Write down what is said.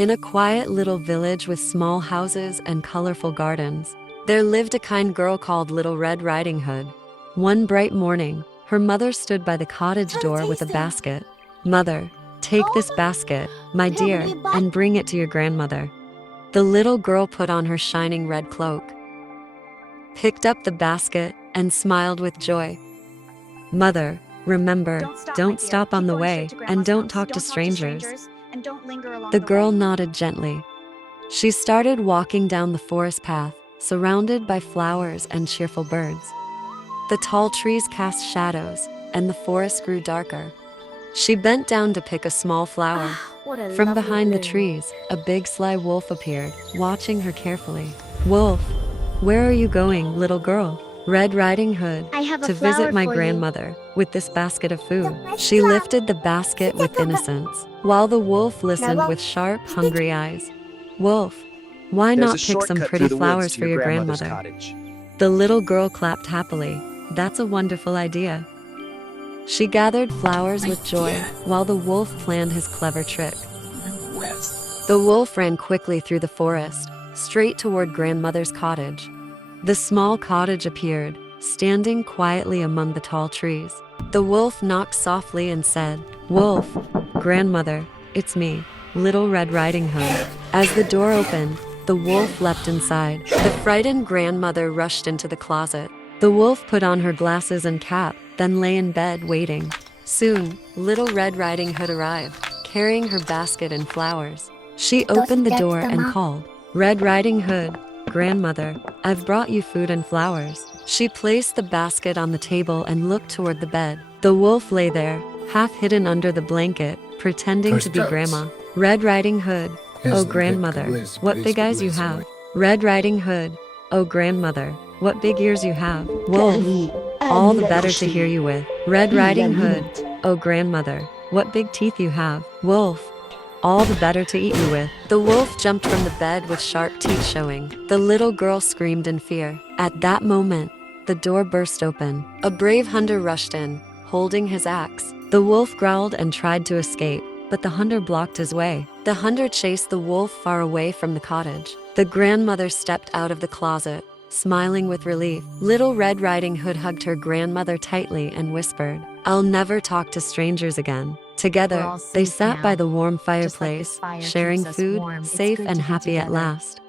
In a quiet little village with small houses and colorful gardens, there lived a kind girl called Little Red Riding Hood. One bright morning, her mother stood by the cottage door with a basket. "Mother, take this basket, my dear, and bring it to your grandmother." The little girl put on her shining red cloak, picked up the basket, and smiled with joy. "Mother, remember, don't stop on the way, and don't talk to strangers." The girl nodded gently. She started walking down the forest path, surrounded by flowers and cheerful birds. The tall trees cast shadows, and the forest grew darker. She bent down to pick a small flower. From behind the trees, a big sly wolf appeared, watching her carefully. "Wolf, where are you going, little girl?" "Red Riding Hood, to visit my grandmother with this basket of food." She lifted the basket with innocence, while the wolf listened with sharp, hungry eyes. "Wolf, why not pick some pretty flowers for your grandmother?" The little girl clapped happily. "That's a wonderful idea." She gathered flowers with joy, while the wolf planned his clever trick. The wolf ran quickly through the forest, straight toward grandmother's cottage. The small cottage appeared, standing quietly among the tall trees. The wolf knocked softly and said, "Wolf, grandmother, it's me, Little Red Riding Hood." As the door opened, the wolf leapt inside. The frightened grandmother rushed into the closet. The wolf put on her glasses and cap, then lay in bed waiting. Soon, Little Red Riding Hood arrived, carrying her basket and flowers. She opened the door and called, "Red Riding Hood, grandmother, I've brought you food and flowers." She placed the basket on the table and looked toward the bed. The wolf lay there, half hidden under the blanket, pretending to be grandma. "Red Riding Hood, oh grandmother, what big eyes you have." "Red Riding Hood, oh grandmother, what big ears you have." "Wolf, all the better to hear you with." "Red Riding Hood, oh grandmother, what big teeth you have." "Wolf, all the better to eat you with." The wolf jumped from the bed with sharp teeth showing. The little girl screamed in fear. At that moment, the door burst open. A brave hunter rushed in, holding his axe. The wolf growled and tried to escape, but the hunter blocked his way. The hunter chased the wolf far away from the cottage. The grandmother stepped out of the closet, smiling with relief. Little Red Riding Hood hugged her grandmother tightly and whispered, "I'll never talk to strangers again." Together, they sat by the warm fireplace, sharing food, safe and happy at last.